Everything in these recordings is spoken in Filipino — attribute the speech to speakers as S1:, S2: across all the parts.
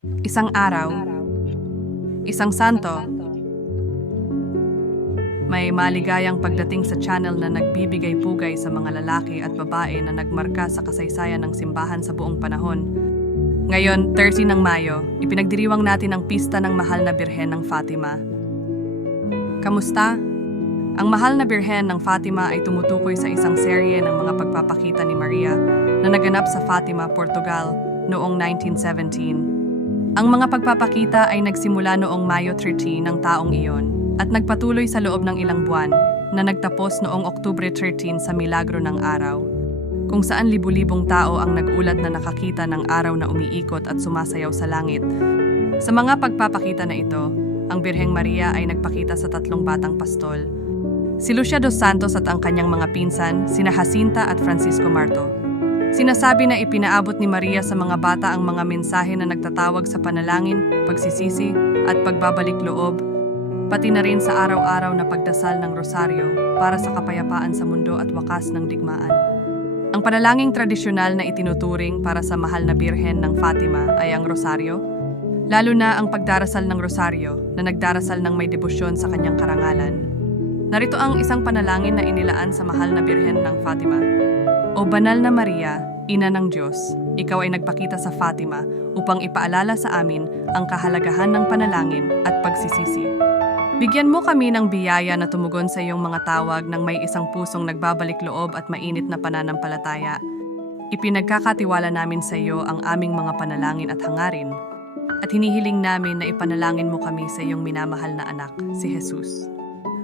S1: Isang araw, isang santo, may maligayang pagdating sa channel na nagbibigay pugay sa mga lalaki at babae na nagmarka sa kasaysayan ng simbahan sa buong panahon. Ngayon, 30 ng Mayo, ipinagdiriwang natin ang pista ng mahal na Birhen ng Fatima. Kamusta? Ang mahal na Birhen ng Fatima ay tumutukoy sa isang serye ng mga pagpapakita ni Maria na naganap sa Fatima, Portugal noong 1917. Ang mga pagpapakita ay nagsimula noong Mayo 13 ng taong iyon at nagpatuloy sa loob ng ilang buwan na nagtapos noong Oktubre 13 sa Milagro ng Araw, kung saan libu-libong tao ang nagulat na nakakita ng araw na umiikot at sumasayaw sa langit. Sa mga pagpapakita na ito, ang Birheng Maria ay nagpakita sa tatlong batang pastol. Si Lucia dos Santos at ang kanyang mga pinsan, sina Jacinta at Francisco Marto. Sinasabi na ipinaabot ni Maria sa mga bata ang mga mensahe na nagtatawag sa panalangin, pagsisisi, at pagbabalik loob, pati na rin sa araw-araw na pagdasal ng rosaryo para sa kapayapaan sa mundo at wakas ng digmaan. Ang panalangin tradisyonal na itinuturing para sa mahal na birhen ng Fatima ay ang rosaryo, lalo na ang pagdarasal ng rosaryo na nagdarasal ng may debosyon sa kanyang karangalan. Narito ang isang panalangin na inilaan sa mahal na birhen ng Fatima. O banal na Maria, ina ng Diyos, ikaw ay nagpakita sa Fatima upang ipaalala sa amin ang kahalagahan ng panalangin at pagsisisi. Bigyan mo kami ng biyaya na tumugon sa iyong mga tawag ng may isang pusong nagbabalik loob at mainit na pananampalataya. Ipinagkakatiwala namin sa iyo ang aming mga panalangin at hangarin. At hinihiling namin na ipanalangin mo kami sa iyong minamahal na anak, si Jesus.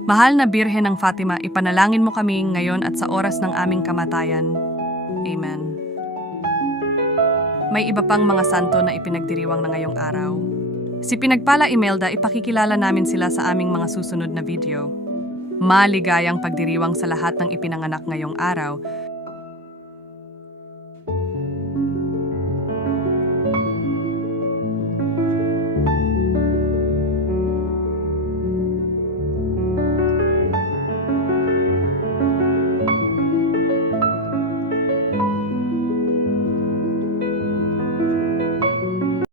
S1: Mahal na Birhen ng Fatima, ipanalangin mo kami ngayon at sa oras ng aming kamatayan. Amen. May iba pang mga santo na ipinagdiriwang na ngayong araw. Si Pinagpala Imelda, ipakikilala namin sila sa aming mga susunod na video. Maligayang pagdiriwang sa lahat ng ipinanganak ngayong araw